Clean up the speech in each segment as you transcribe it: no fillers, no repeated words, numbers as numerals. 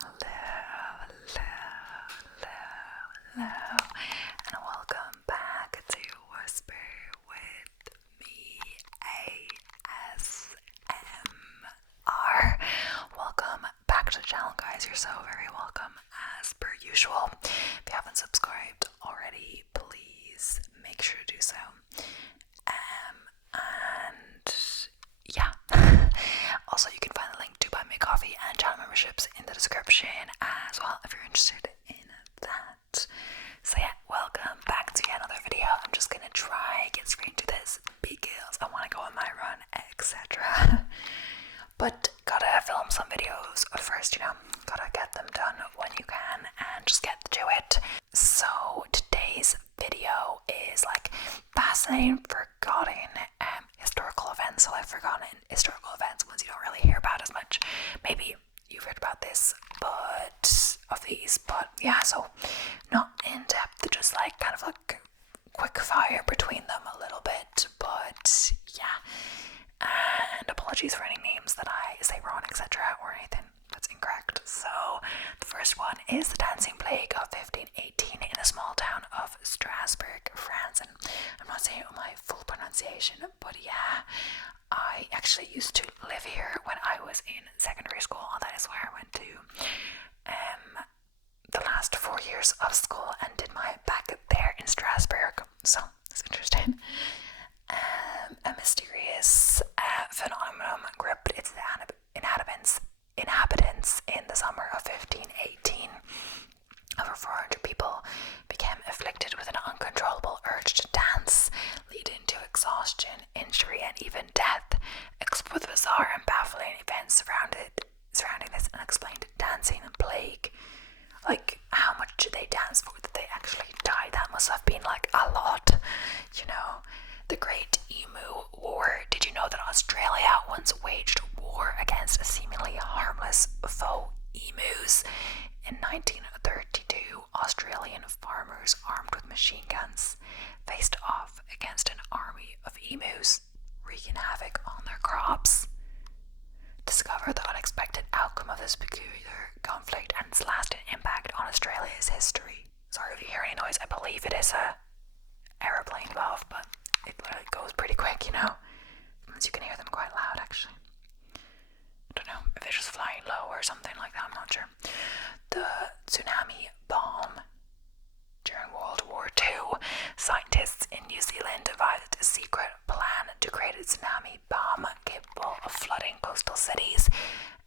Hello, and welcome back to Whisper with me, ASMR. Welcome back to the channel, guys. You're so very welcome, as per usual. If you haven't subscribed already, please make sure to do so. And yeah. Also, you can find the link to buy me a coffee and channel memberships in the description as well if you're interested in that. So yeah, welcome back to yet another video. I'm just gonna try get straight into this because I want to go on my run, etc. But gotta film some videos first, gotta get them done when you can and just get to it. So today's video is like fascinating, forgotten historical events. So I've forgotten historical events, ones you don't really hear about as much. Maybe you've heard about this, but yeah, so not in depth, just like kind of like quick fire between them a little bit, but yeah. And apologies for any names that I say wrong, etc., or anything that's incorrect. So the first one is the dancing plague of 1518 in a small town of Strasbourg, France. And I'm not saying my full pronunciation, but yeah, I actually used to live here when I was in secondary school. That is where I went to the last 4 years of school and did my back there in Strasbourg. So it's interesting. A mysterious phenomenon gripped its inhabitants in the summer of 1518. Over 400 people became afflicted with an uncontrollable urge to dance, leading to exhaustion, injury, and even death. Explore the bizarre and baffling events surrounding this unexplained dancing plague. Like, how much did they dance for that they actually died? That must have been like a lot, The Great Emu War. Did you know that Australia once waged war against a seemingly harmless foe, emus? In 1932, Australian farmers armed with machine guns faced off against an army of emus, wreaking havoc on their crops. Discover the unexpected outcome of this peculiar conflict and its lasting impact on Australia's history. Sorry if you hear any noise. I believe it is a aeroplane above, but it literally goes pretty quick, Sometimes you can hear them quite loud, actually. I don't know if they're just flying low or something like that, I'm not sure. The tsunami bomb. During World War II, scientists in New Zealand devised a secret plan to create a tsunami bomb capable of flooding coastal cities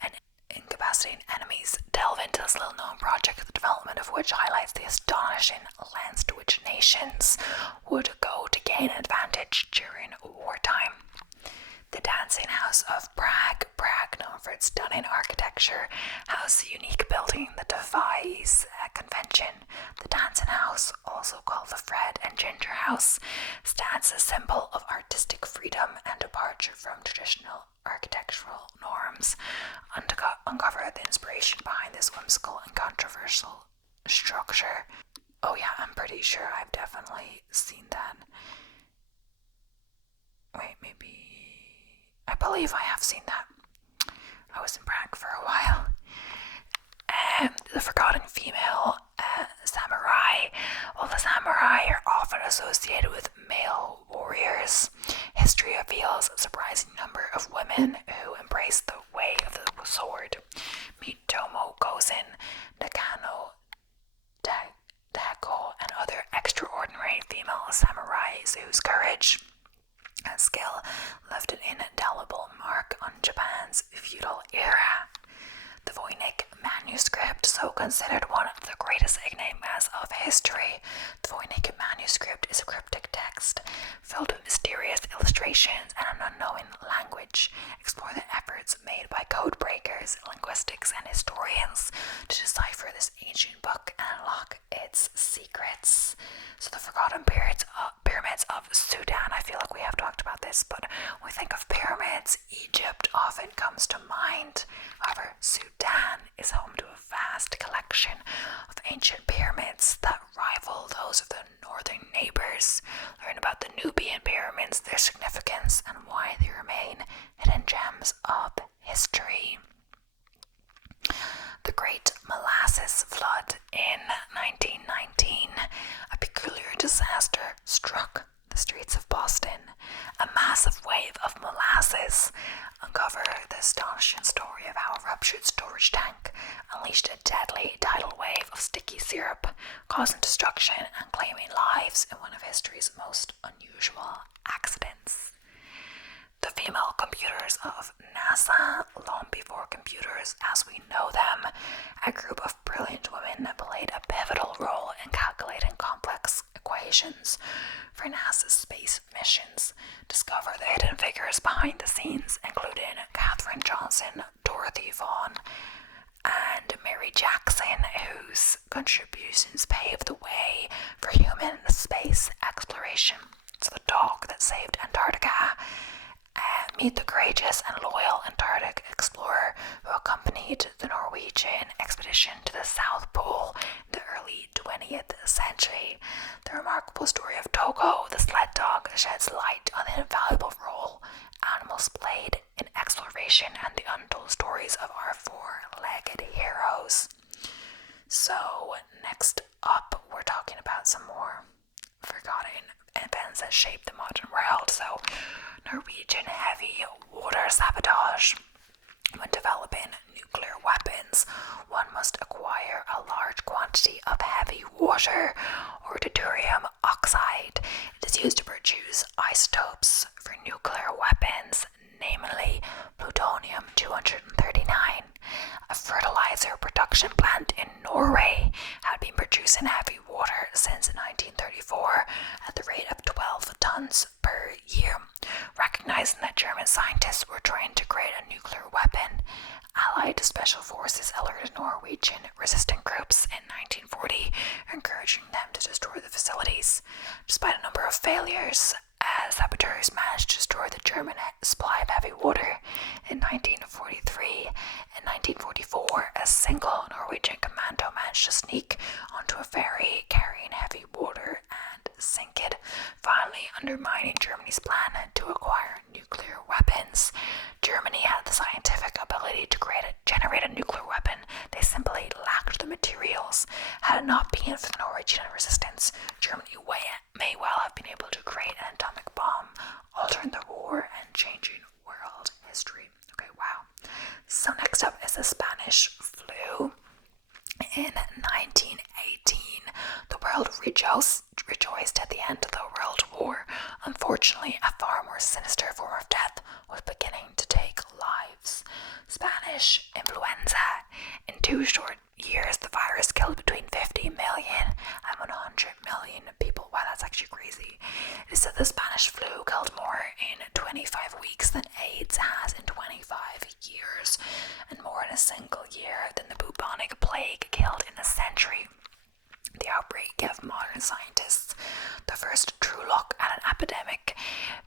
and incapacitating enemies. Delve into this little known project, the development of which highlights the astonishing lengths to which nations would go to gain advantage during wartime. The Dancing House of Prague, known for its stunning architecture, housed a unique building that defies convention. The Dancing House, also called the Fred and Ginger House, stands as a symbol of artistic freedom and departure from traditional architectural norms. Uncover the inspiration behind this whimsical and controversial structure. Oh yeah, I'm pretty sure I've definitely seen that. Wait, maybe... I believe I have seen that. I was in Prague for a while. The forgotten female samurai. Well, the samurai are often associated with male warriors. History reveals a surprising number of women who embrace the way of the sword. Meet Tomo Gozen, Nakano Dako, and other extraordinary female samurais whose courage and skill left an indelible mark on Japan's feudal era. The Voynich manuscript, so considered one of the greatest enigmas of history. The Voynich manuscript is a cryptic text filled with mysterious illustrations and an unknown language. Explore the efforts made by code breakers, linguistics, and historians to decipher this ancient book and unlock its secrets. So the forgotten pyramids of Sudan. I feel like we have talked about this, but when we think of pyramids, Egypt often comes to mind. However, Sudan is home to a vast collection of ancient pyramids that rival those of the northern neighbors. Learn about the Nubian pyramids, their significance, and why they remain hidden gems of history. The Great of molasses, uncover the astonishing story of how a ruptured storage tank unleashed a deadly tidal wave of sticky syrup, causing destruction and claiming lives in one of history's most unusual accidents. The female computers of NASA, long before computers as we know them, a group of brilliant women played a pivotal role in calculating complex equations for NASA's space missions. Discover the hidden figures behind the scenes, including Katherine Johnson, Dorothy Vaughan, and Mary Jackson, whose contributions paved the way for human space exploration. So the dog that saved Antarctica. Meet the courageous and loyal Antarctic explorer who accompanied the Norwegian expedition to the South Pole in the early 20th century. The remarkable story of Togo, the sled dog, sheds light on the invaluable role animals played in exploration and the untold stories of our four-legged heroes. So, next up, we're talking about some more forgotten events that shaped the modern world. So, Norwegian heavy water sabotage. When developing nuclear weapons, one must acquire a large quantity of heavy water or deuterium oxide. It is used to produce isotopes for nuclear weapons, namely plutonium-239. A fertilizer production plant in Norway had been producing heavy water since 1934 at the rate of 12 tons per year. Recognizing that German scientists were trying to create a nuclear weapon, Allied special forces alerted Norwegian resistant groups in 1940, encouraging them to destroy the facilities. Despite a number of failures, saboteurs managed to destroy the German supply of heavy water in 1943. In 1944, a single Norwegian commando managed to sneak onto a ferry carrying heavy water and sink it, finally undermining Germany's plan to acquire nuclear weapons. Germany had the scientific ability to generate a nuclear weapon. They simply lacked the materials. Had it not been for the Norwegian resistance, Germany may well have been able to create an atomic bomb, altering the war and changing world history. Okay, wow. So next up is the Spanish flu. In 1918, the world rejoiced at the end of the World War. Unfortunately, a far more sinister form of death was beginning to take lives. Spanish influenza. In 2 short years, the virus killed between 50 million and 100 million people. Wow, that's actually crazy. It is said the Spanish flu killed more in 25 weeks than AIDS has in 25 years, and more in a single year than the bubonic plague killed in a century. The outbreak gave modern scientists the first true look at an epidemic,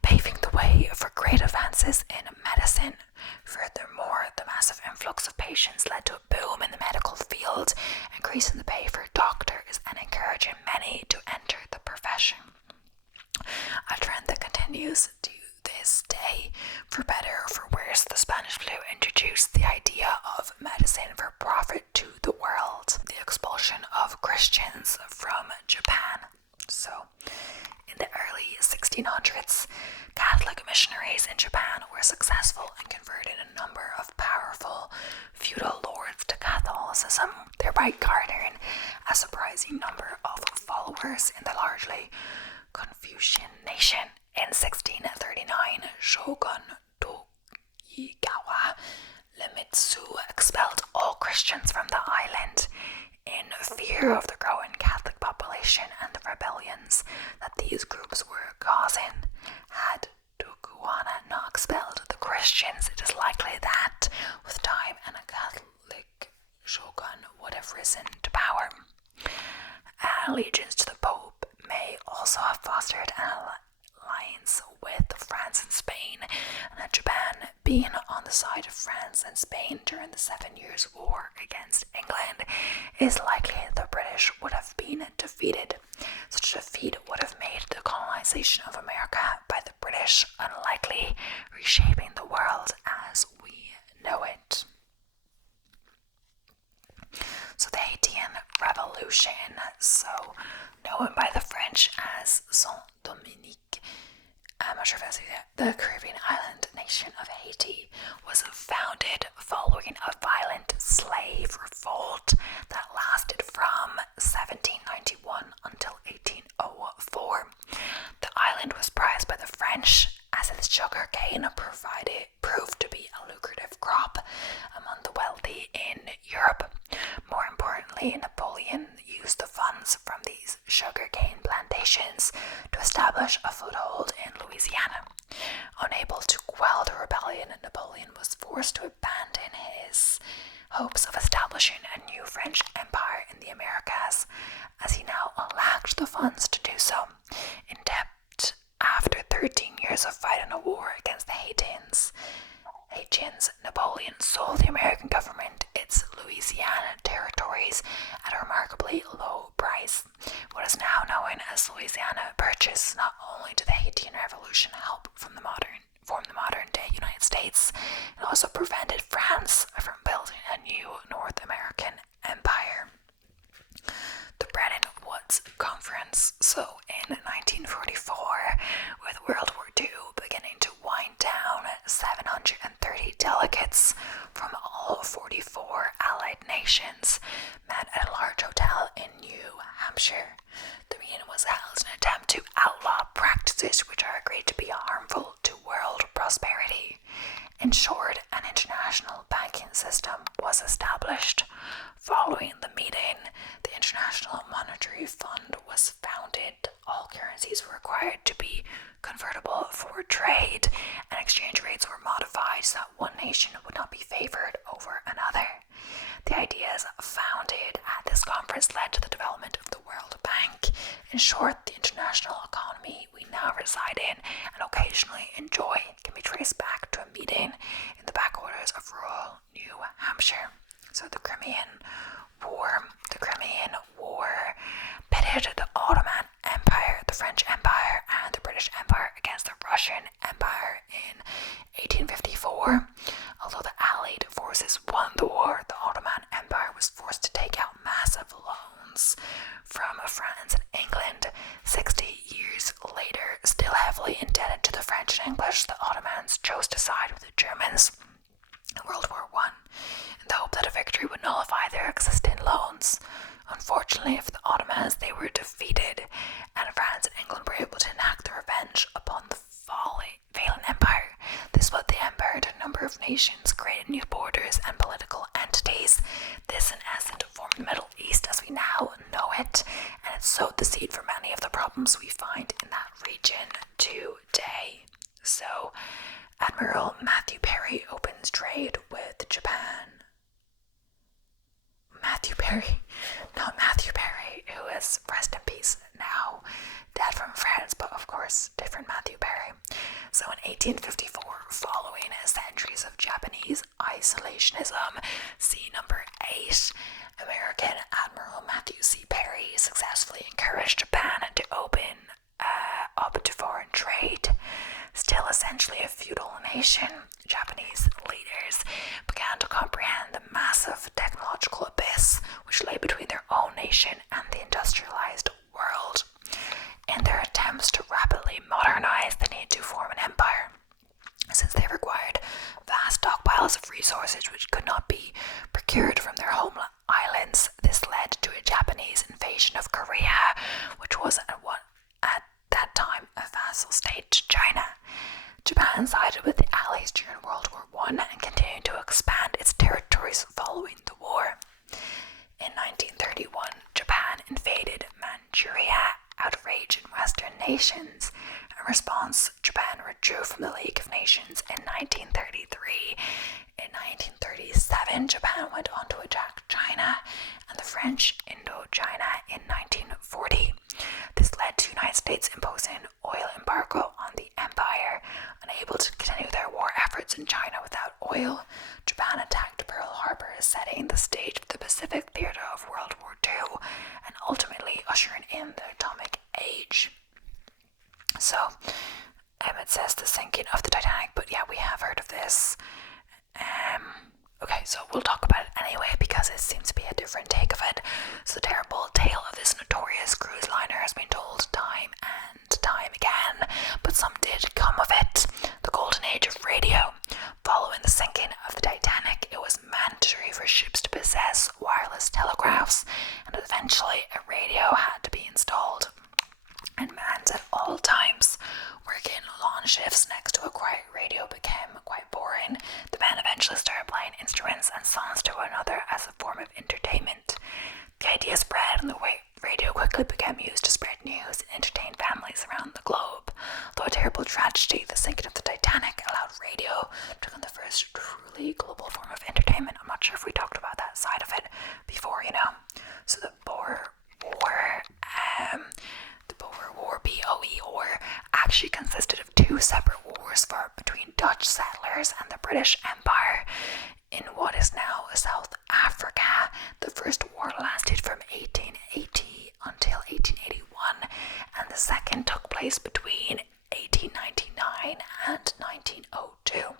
paving the way for great advances in medicine. Furthermore, the massive influx of patients led to a boom in the medical field, increasing the pay for doctors and encouraging many to enter the profession. A trend that continues to this day. For better or for worse, the Spanish flu introduced the idea of medicine for profit to the world. The expulsion of Christians from Japan. So, in the early 1600s, Catholic missionaries in Japan were successful in converting a number of powerful feudal lords to Catholicism, thereby garnering a surprising number of followers in the largely Confucian nation. In 1639, Shogun Tokugawa Iemitsu expelled all Christians from the island. In fear of the growing Catholic population and the rebellions that these groups were causing, had Tokugawa not expelled the Christians, it is likely that, with time, a Catholic shogun would have risen to power. Allegiance to the Pope may also have fostered an alliance with France and Spain, and Japan being on the side of France and Spain during the 7 Years' War against England, it is likely the British would have been defeated. Such a defeat would have made the colonization of America by the British unlikely, reshaping the world as we know it. So the Haitian Revolution, so known by the French as Saint-Dominique, I'm not sure if that's it. The Caribbean island nation of Haiti was founded following a violent slave revolt that lasted from 1791 until 1804. The island was prized by the French as its sugar cane proved to be a lucrative crop among the wealthy in Europe. More importantly, Napoleon used the funds from these sugarcane plantations to establish a foothold in Louisiana. Unable to quell the rebellion, Napoleon was forced to abandon his hopes of establishing a new French empire in the Americas, as he now lacked the funds to do so. In debt after 13 years of fighting a war against the Haitians, Napoleon sold the American government its Louisiana territories at a remarkably low price. What is now known as Louisiana Purchase not only did the Haitian Revolution help form the modern day United States, it also prevented France from building a new North American empire. The Bretton Woods Conference. So in 1944, with World War II beginning to wind down, 730 delegates from all 44 Allied nations met at a large hotel in New Hampshire. The meeting was held in an attempt to outlaw practices which are agreed to be harmful to world prosperity. In short, an international banking system was established. Following the meeting, the International Monetary Fund was founded. All currencies were required to be convertible for trade, and exchange rates were modified so that one nation would not be favored over another. The ideas founded at this conference led to the development of the World Bank. In short, the international economy we now reside in and occasionally enjoy can be traced back to a meeting in the backwaters of rural New Hampshire. So the Crimean War pitted the Ottoman Empire, the French Empire, and the British Empire against the Russian Empire in 1854. Although the Allied forces won the war, the Ottoman Empire was forced to take out massive loans from France and England. 60 years later, still heavily indebted to the French and English, the Ottomans chose to side with the Germans in World War I, in the hope that a victory would nullify their existing loans. Unfortunately for the Ottomans, they were defeated, and France and England were able to enact their revenge upon the failing empire. This split the empire into a number of nations, created new borders and political entities. This, in essence, formed the Middle East as we now know it, and it sowed the seed for many of the problems we find in that region today. So, Admiral Matthew Perry opens trade with Japan. Not Matthew Perry, who is, rest in peace, now dead from France, but of course, different Matthew Perry. So in 1854, following centuries of Japanese isolationism, see number 8, American Admiral Matthew C. Perry successfully encouraged Japan to open up to foreign trade. Still essentially a feudal nation, Japanese leaders began to comprehend the massive technological abyss which lay between their own nation and the industrialized world. In their attempts to rapidly modernize, they needed to form an empire, since they required vast stockpiles of resources which could not be procured from their home islands. This led to a Japanese invasion of Korea, which was at that time a vassal state to China. Japan sided with the Allies during World War I and continued to expand its territories following the war. In 1931, Japan invaded Manchuria, outraging Western nations. In response, Japan withdrew from the League of Nations in 1933. In 1937, Japan went on to attack China and the French Indochina in 1940. This led to the United States imposing oil embargo on the empire. Unable to continue their war efforts in China without oil, Japan attacked Pearl Harbor, setting the stage for the Pacific theater of World War II and ultimately ushering in the atomic age. So, it says the sinking of the Titanic, but yeah, we have heard of this. Okay, so we'll talk about it anyway because it seems to be a different take of it. So the terrible tale of this notorious cruise liner has been told time and time again, but some did truly global form of entertainment. I'm not sure if we talked about that side of it before, So the Boer War, BOE War, actually consisted of two separate wars between Dutch settlers and the British Empire in what is now South Africa. The first war lasted from 1880 until 1881, and the second took place between 1899 and 1902.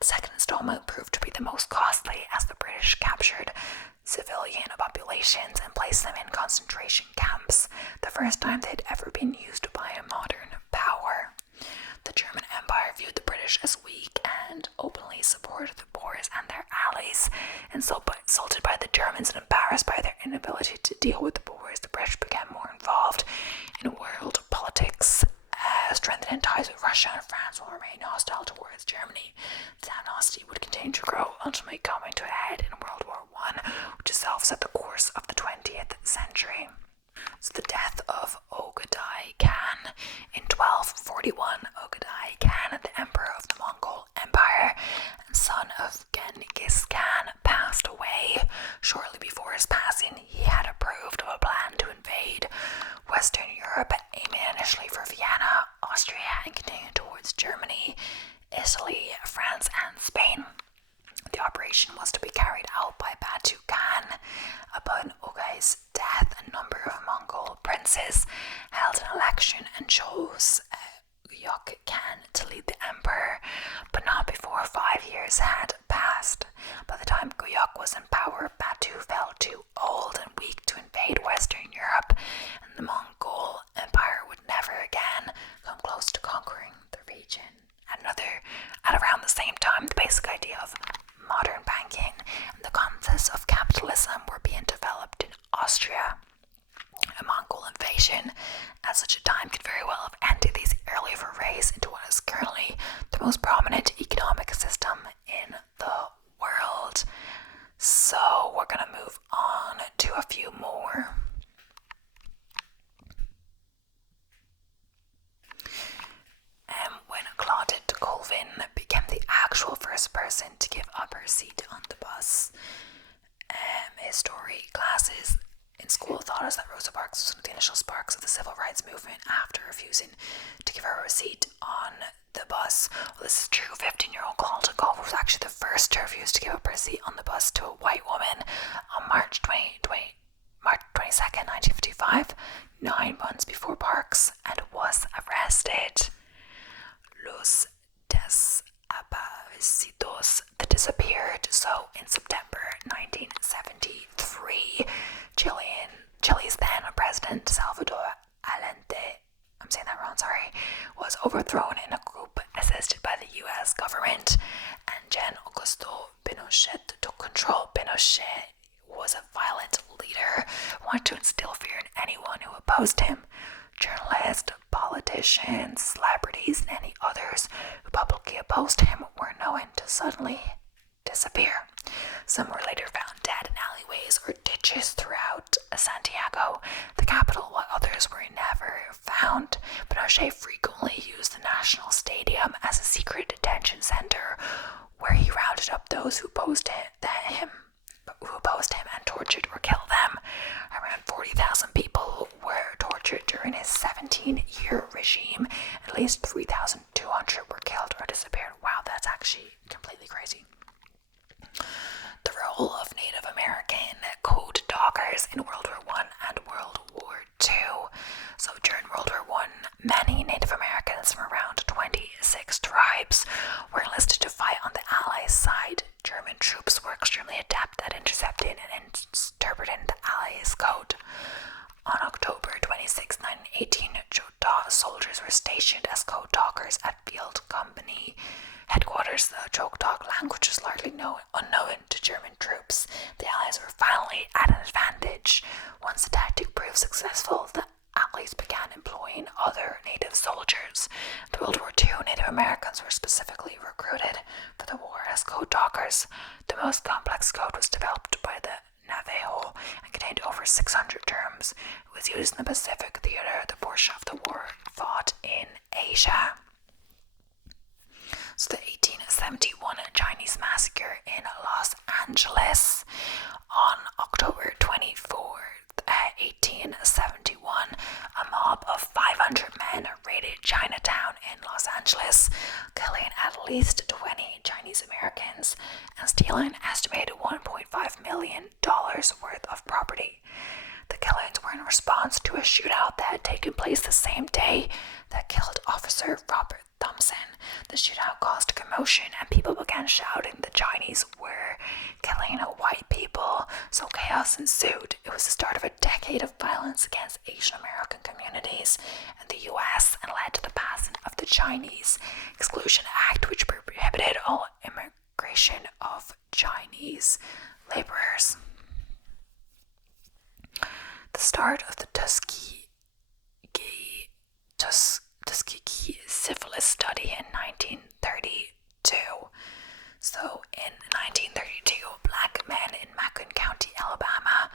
The second installment proved to be the most costly, as the British captured civilian populations and placed them in concentration camps, the first time they had ever been used by a modern power. The German Empire viewed the British as weak and openly supported the Boers and their allies. Insulted by the Germans and embarrassed by their inability to deal with the Boers, the British became more involved in world politics, strengthening ties with Russia and France while remaining hostile towards Germany. The animosity would continue to grow, ultimately coming to a head in World War I, which itself set the course of the 20th century. So the death of Ogedai Khan. In 1241, Ogedai Khan, the emperor of the Mongol Empire and son of Genghis Khan, passed away. Shortly before his passing, he had approved of a plan to invade Western Europe, aiming initially for Vienna, Austria, and continuing towards Germany, Italy, France, and Spain. The operation was to be carried out by Batu Khan. Upon Ogai's death, a number of Mongol princes held an election and chose Guyuk Khan to lead the emperor, but not before 5 years had passed. By the time Guyuk was in power, Batu felt too old and weak to invade Western Europe, and the Mongol Empire would never again come close to conquering the region. At around the same time, the basic idea of modern banking and the concepts of capitalism were being developed in Austria. A Mongol invasion at such a time could very well have ended these early forays into what is currently the most prominent economic system in the world. So we're going to move on to a few more. When Claude de Colvin became the actual first person to give up her seat on the bus, history classes in school taught us that Rosa Parks was one of the initial sparks of the civil rights movement after refusing to give her a seat on the bus. Well, this is true. 15-year-old Claude de Colvin was actually the first to refuse to give up her seat on the bus to a white woman on March 22nd, 1955, 9 months before Parks, and was arrested. Los Desaparecidos, the disappeared. So in September 1973, Chile's then President Salvador Allende, I'm saying that wrong, sorry, was overthrown in a coup assisted by the US government, and Jean Augusto Pinochet took control. Pinochet was a violent leader who wanted to instill fear in anyone who opposed him. Journalists, politicians, celebrities, and any others who publicly opposed him were known to suddenly disappear. Some were later found dead in alleyways or ditches throughout Santiago, the capital, while others were never found. Pinochet frequently used the National Stadium as a secret detention center where he rounded up those who opposed him and tortured or killed them. Around 40,000 people were tortured during his 17-year regime. At least 3,200 were killed or disappeared. Wow, that's actually completely crazy. The role of Native American code talkers in World War I and World War II. So during World War I, many Native Americans from around 26 tribes were enlisted to fight on the Allies' side. German troops were extremely adept at intercepting and interpreting the Allies' code. On October 26, 1918, Choctaw soldiers were stationed as code talkers at Field Company headquarters. The Choctaw language was largely unknown to German troops. The Allies were finally at an advantage. Once the tactic proved successful, the Allies began employing other native soldiers. In World War II, Native Americans were specifically recruited for the war as code talkers. The most complex code was developed by the Navajo and contained over 600 terms. It was used in the Pacific Theater, the portion of the war fought in Asia. So the 1871 Chinese massacre least 20 Chinese Americans and steal an estimated $1.5 million worth of property. The killings were in response to a shootout that had taken place the same day that killed Officer Robert Thompson. The shootout caused commotion and people began shouting the Chinese were killing white people, so chaos ensued. It was the start of a decade of violence against Asian American communities in the U.S. and led to the passing of the Chinese Exclusion Act, which prohibited all immigration of Chinese laborers. The start of the Tuskegee syphilis study in 1932. So in 1932, black men in Macon County, Alabama,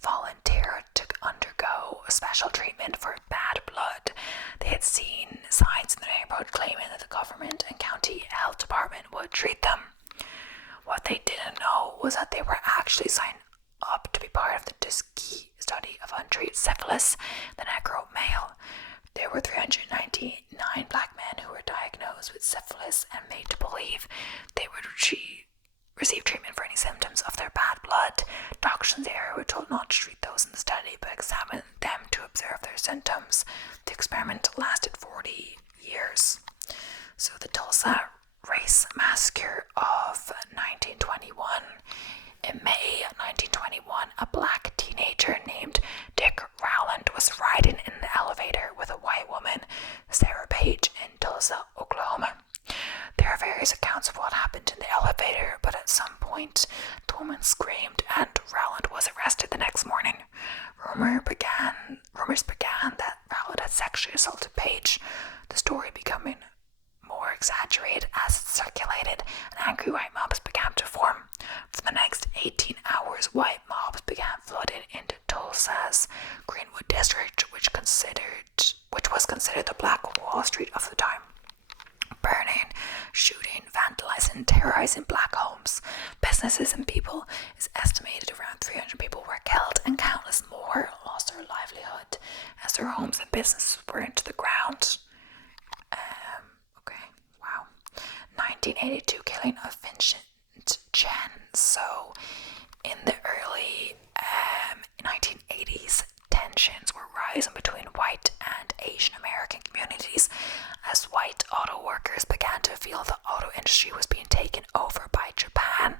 volunteered to undergo a special treatment for bad blood. They had seen signs in the neighborhood claiming that the government and county health department would treat them. What they didn't know was that they were actually signed up to be part of the Tuskegee study of untreated syphilis, the Negro male. There were 399 black men who were diagnosed with syphilis and made to believe they would receive treatment for any symptoms of their bad blood. Doctors in the area were told not to treat those in the study, but examine them to observe their symptoms. The experiment lasted 40 years. So the Tulsa Race Massacre of 1921. In May 1921, a black teenager named Dick Rowland was riding in the elevator with a white woman, Sarah Page, in Tulsa, Oklahoma. There are various accounts of what happened in the elevator, but at some point, the woman screamed and Rowland was arrested the next morning. Rumors began that Rowland had sexually assaulted Page, the story becoming more exaggerated as it circulated, and angry white mobs began to form. For the next 18 hours, white mobs began flooding into Tulsa's Greenwood district, which was considered the Black Wall Street of the time. Burning, shooting, vandalizing, terrorizing black homes, businesses, and people. It's estimated around 300 people were killed and countless more lost their livelihood as their homes and businesses burned to the ground. 1982 killing of Vincent Chen. So in the early 1980s, tensions were rising between white and Asian American communities as white auto workers began to feel the auto industry was being taken over by Japan.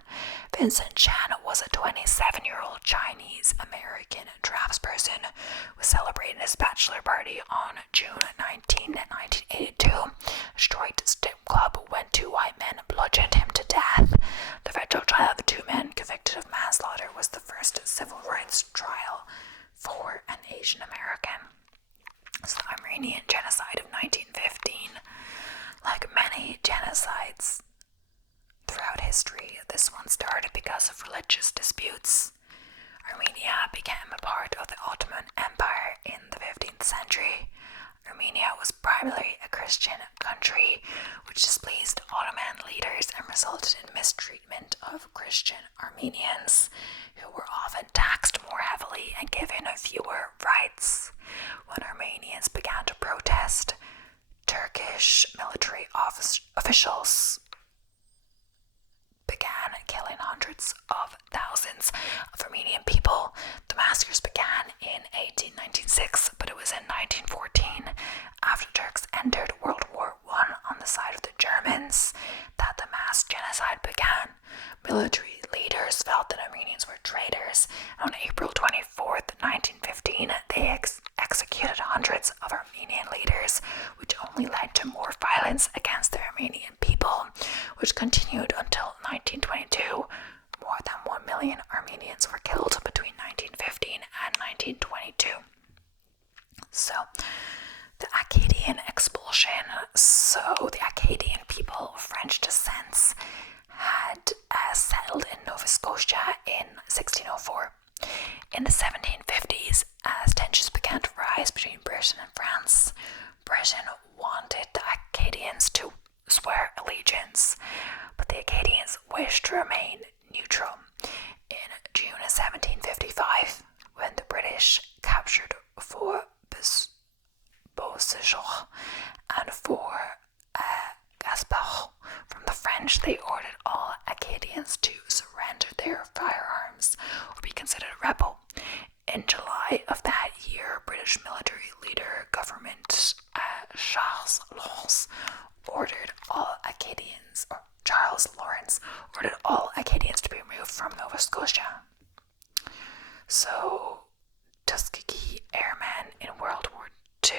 Vincent Chen was a 27-year-old Chinese American draftsperson who was celebrating his bachelor party on June 19, 1982. A Detroit strip club when two white men bludgeoned him to death. The federal trial of the two men convicted of manslaughter was the first civil rights trial for an Asian American. It's the Armenian genocide of 1915. Like many genocides throughout history, this one started because of religious disputes. Armenia became a part of the Ottoman Empire in the 15th century. Armenia was primarily a Christian country, which displeased Ottoman leaders and resulted in mistreatment of Christian Armenians, who were often taxed more heavily and given fewer rights. When Armenians began to protest, Turkish military officials began killing hundreds of thousands of Armenian people. The massacres began in 1896, but it was in 1914, after Turks entered World War I on the side of the Germans, that the mass genocide began. Military leaders felt that Armenians were traitors, and on April 24th, 1915, they executed hundreds of Armenian leaders, which only led to more violence against the Armenian people, which continued until 1922. More than 1 million Armenians were killed between 1915 and 1922. So, the Acadian expulsion. So, the Acadian people of French descent had settled in Nova Scotia in 1604. In the 1750s, as tensions began to rise between Britain and France, Britain wanted the Acadians to swear allegiance, but the Acadians wished to remain neutral. In June 1755, when the British captured Fort Beauséjour and Fort Gaspard revenge, they ordered all Acadians to surrender their firearms or be considered a rebel. In July of that year, British military leader government Charles Lawrence ordered all Acadians to be removed from Nova Scotia. So, Tuskegee Airmen in World War II.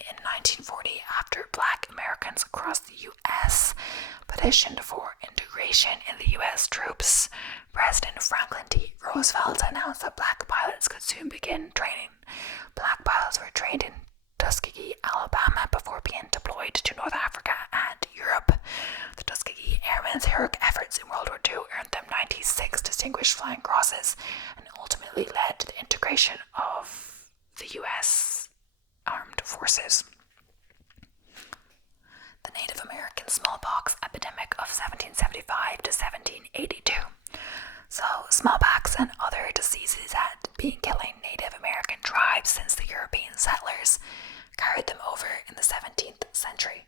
In 1940, after Black Americans across the U.S. petitioned for integration in the U.S. troops, President Franklin D. Roosevelt announced that Black pilots could soon begin training. Black pilots were trained in Tuskegee, Alabama, before being deployed to North Africa and Europe. The Tuskegee Airmen's heroic efforts in World War II earned them 96 Distinguished Flying Crosses and ultimately led to the integration of the U.S. Armed Forces. The Native American smallpox epidemic of 1775 to 1782. So, smallpox and other diseases had been killing Native American tribes since the European settlers carried them over in the 17th century.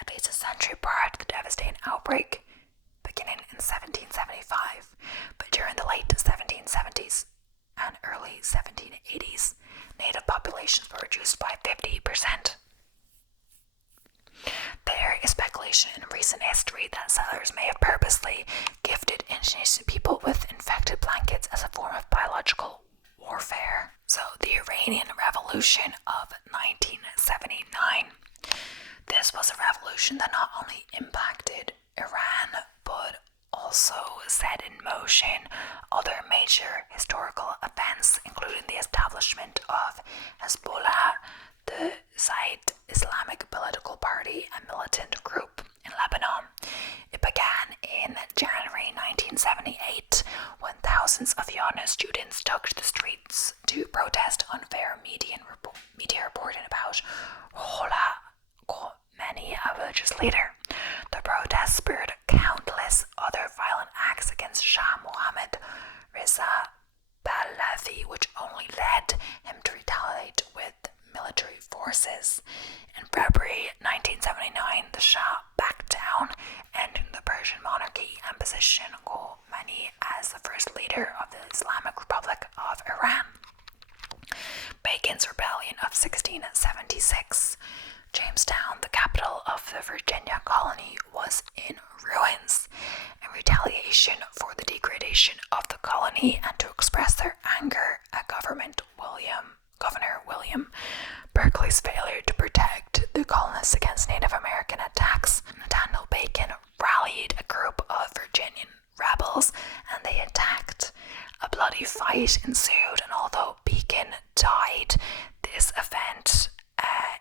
At least a century prior to the devastating outbreak, beginning in 1775, but during the late 1770s and early 1780s, Native populations were reduced by 50%. There is speculation in recent history that settlers may have purposely gifted indigenous people with infected blankets as a form of biological warfare. So, the Iranian Revolution of 1979. This was a revolution that not only impacted Iran, but also set in motion other major historical events, including the establishment of Hezbollah, the Zayd Islamic political party and militant group in Lebanon. It began in January 1978 when thousands of young students took to the streets to protest unfair media reporting about Ruhollah Khomeini, a religious leader. The protests spurred countless other violent acts against Shah Mohammad Reza Pahlavi, which only led him to retaliate with military forces. In February 1979, the Shah backed down, ending the Persian monarchy and positioned Khomeini as the first leader of the Islamic Republic of Iran. Bacon's Rebellion of 1676. Jamestown, the capital of the Virginia colony, was in ruins. In retaliation for the degradation of the colony and to express their anger at Governor William Berkeley's failure to protect the colonists against Native American attacks, Nathaniel Bacon rallied a group of Virginian rebels and they attacked. A bloody fight ensued, and although Bacon died, this event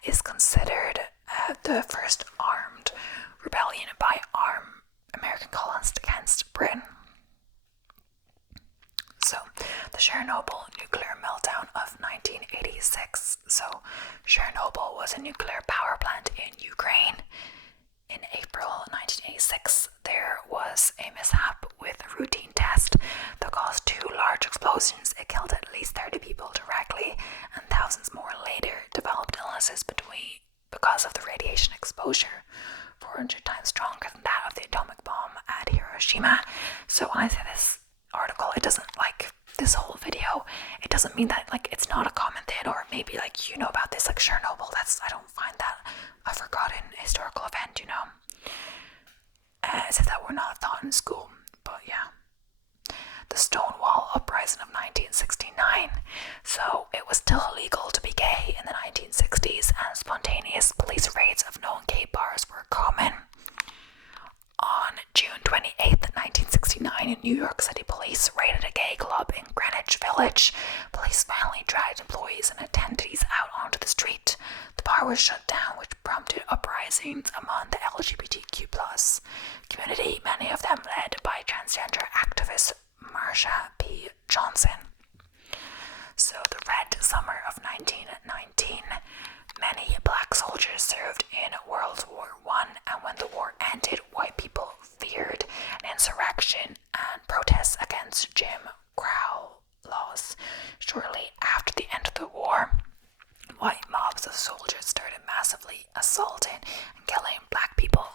is considered the first armed rebellion by American colonists against Britain. So, the Chernobyl nuclear meltdown of 1986. So, Chernobyl was a nuclear power plant in Ukraine. In April 1986, there was a mishap with a routine test that caused two large explosions. It killed at least 30 people directly, and thousands more later developed illnesses because of the radiation exposure, 400 times stronger than that of the atomic bomb at Hiroshima. So when I say this article, it doesn't this whole video, it doesn't mean that it's not a common thing, or maybe you know about this, Chernobyl. I don't find that a forgotten historical event, It says that we're not taught in school, but yeah. The Stonewall Uprising of 1969. So it was still illegal to be gay in the 1960s, and spontaneous police raids of known gay bars were common. On June 28th, 1969, in New York City, police raided a gay club in Greenwich Village. Police finally dragged employees and attendees out onto the street. The bar was shut down, which prompted uprisings among the LGBTQ+ community, many of them led by transgender activist Marsha P. Johnson. So, the Red Summer of 1919. Many black soldiers served in World War I, and when the war ended, white people feared an insurrection and protests against Jim Crow laws. Shortly after the end of the war, white mobs of soldiers started massively assaulting and killing black people.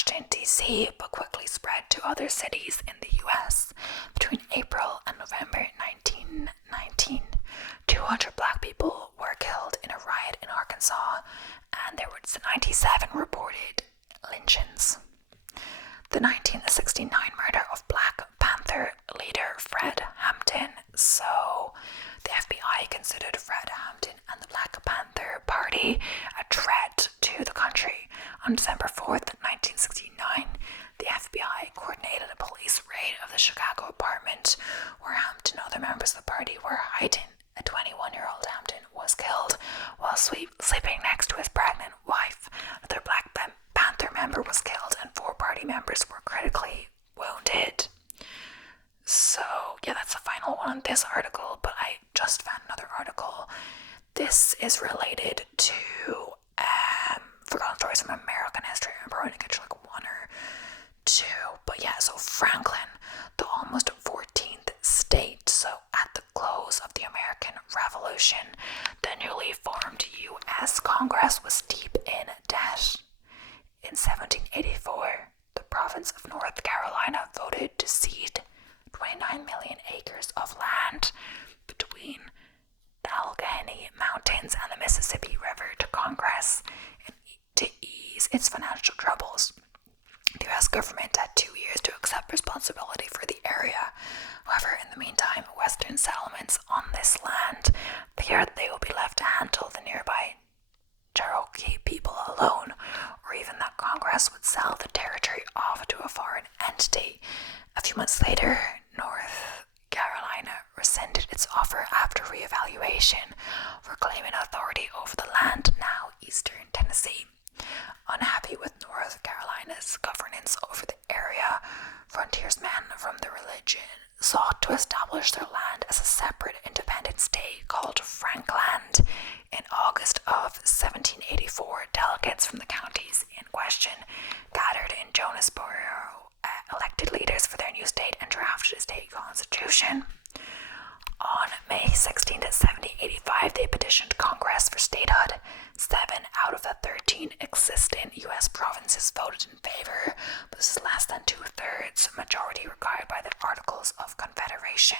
Washington, D.C., but quickly spread to other cities in the U.S. Between April and November 1919, 200 black people were killed in a riot in Arkansas, and there were 97 reported lynchings. The 1969 murder of Black Panther leader Fred Hampton. So, the FBI considered Fred Hampton and the Black Panther Party a threat to the country. On December 4th, 1969, the FBI coordinated a police raid of the Chicago apartment where Hampton and other members of the party were hiding. A 21-year-old Hampton was killed while sleeping next to his pregnant wife. Another Black Panther member was killed and 4 party members were critically wounded. So, yeah, that's the final one on this article, but I just found another article. This is related to forgotten stories from American history. I'm probably going to get you like 1 or 2. But yeah, so Franklin, the almost 14th state. So at the close of the American Revolution, the newly formed U.S. Congress was deep in debt. In 1784, the province of North Carolina voted to cede 29 million acres of land between the Allegheny Mountains and the Mississippi River to Congress to ease its financial troubles. The U.S. government had 2 years to accept responsibility for the area. However, in the meantime, Western settlements on this land feared they would be left to handle the nearby Cherokee people alone, or even that Congress would sell the territory off to a foreign entity. A few months later, North Carolina rescinded its offer after reevaluation, reclaiming authority over the land, now eastern Tennessee. Unhappy with North Carolina's governance over the area, frontiersmen from the religion sought to establish their land as a separate independent state called Frankland. In August of 1784, delegates from the counties in question gathered in Jonesboro, elected leaders for their new state, and drafted a state constitution. On May 16, 1785, they petitioned Congress for statehood. 7 out of the 13 existing U.S. provinces voted in favor, but this is less than 2/3 majority required by the Articles of Confederation.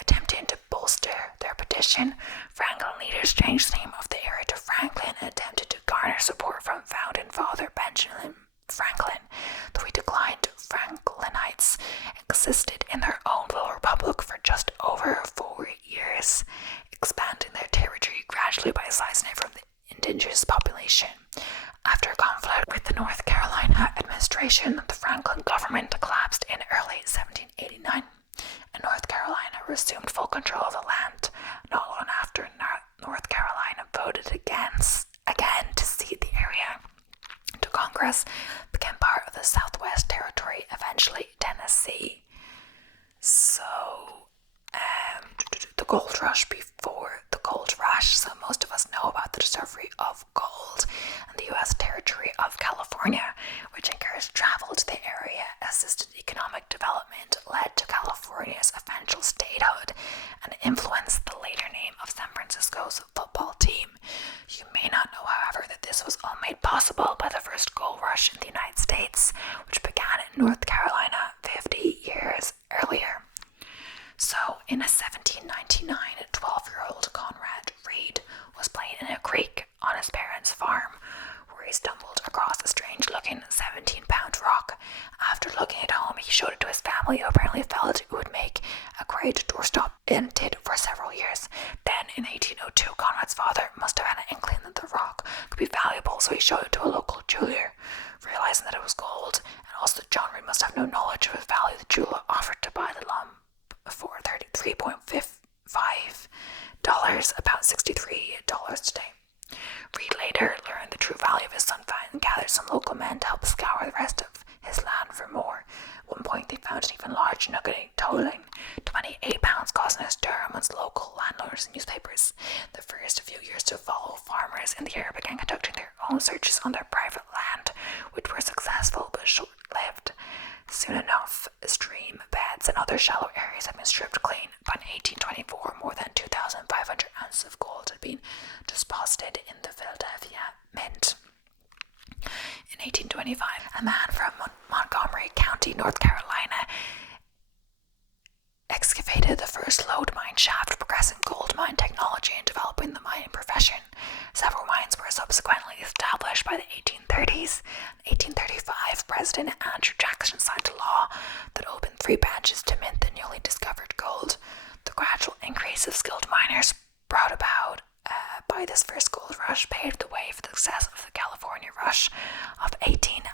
Attempting to bolster their petition, Franklin leaders changed the name of the area to Franklin and attempted to garner support from founding father Benjamin Franklin. Though he declined, Franklinites existed in their own little republic for just over 4 years, expanding their territory gradually by slicing it from the indigenous population. After a conflict with the North Carolina administration, the Franklin government collapsed in early 1789, and North Carolina resumed full control of the land. Not long after, North Carolina voted again to cede the area to Congress, became part of the Southwest Territory, eventually Tennessee. So, the gold rush before the gold rush. So most of us know about the discovery of gold and the U.S. territory of California, which encouraged travel to the area, assisted economic development, led to California's eventual statehood, and influenced the later name of San Francisco's football team. You may not know, however, that this was all made possible by the first gold rush in the United States, which began in North Carolina 50 years earlier. So, in 1799, a 12-year-old Conrad Reed was playing in a creek on his parents' farm, where he stumbled across a strange-looking 17-pound rock. After looking at home, he showed it to his family, who apparently felt it would make a great doorstop, and did for several years. Then, in 1802, Conrad's father must have had an inkling that the rock could be valuable, so he showed it to a local jeweler. Realizing that it was gold, and also that John Reed must have no knowledge of its value, the jeweler offered to buy the lump for $33.55, about $63 today. Reed later learned the true value of his sun find and gathered some local men to help scour the rest of his land for more. At one point, they found an even larger nugget totaling 28 pounds, causing a stir amongst local landowners and newspapers. The first few years to follow, farmers in the area began conducting their own searches on their private land, which were successful but short-lived. Soon enough, stream beds and other shallow areas had been stripped clean. By 1824, more than 2,500 ounces of gold had been deposited in the Philadelphia Mint. In In 1825, a man from Montgomery County, North Carolina, excavated the first lode mine shaft, progressing gold mine technology and developing the mining profession. Several mines were subsequently established by the 1830s. In 1835, President Andrew Jackson signed a law that opened 3 branches to mint the newly discovered gold. The gradual increase of skilled miners brought about by this first gold rush paved the way for the success of the California rush of 1840.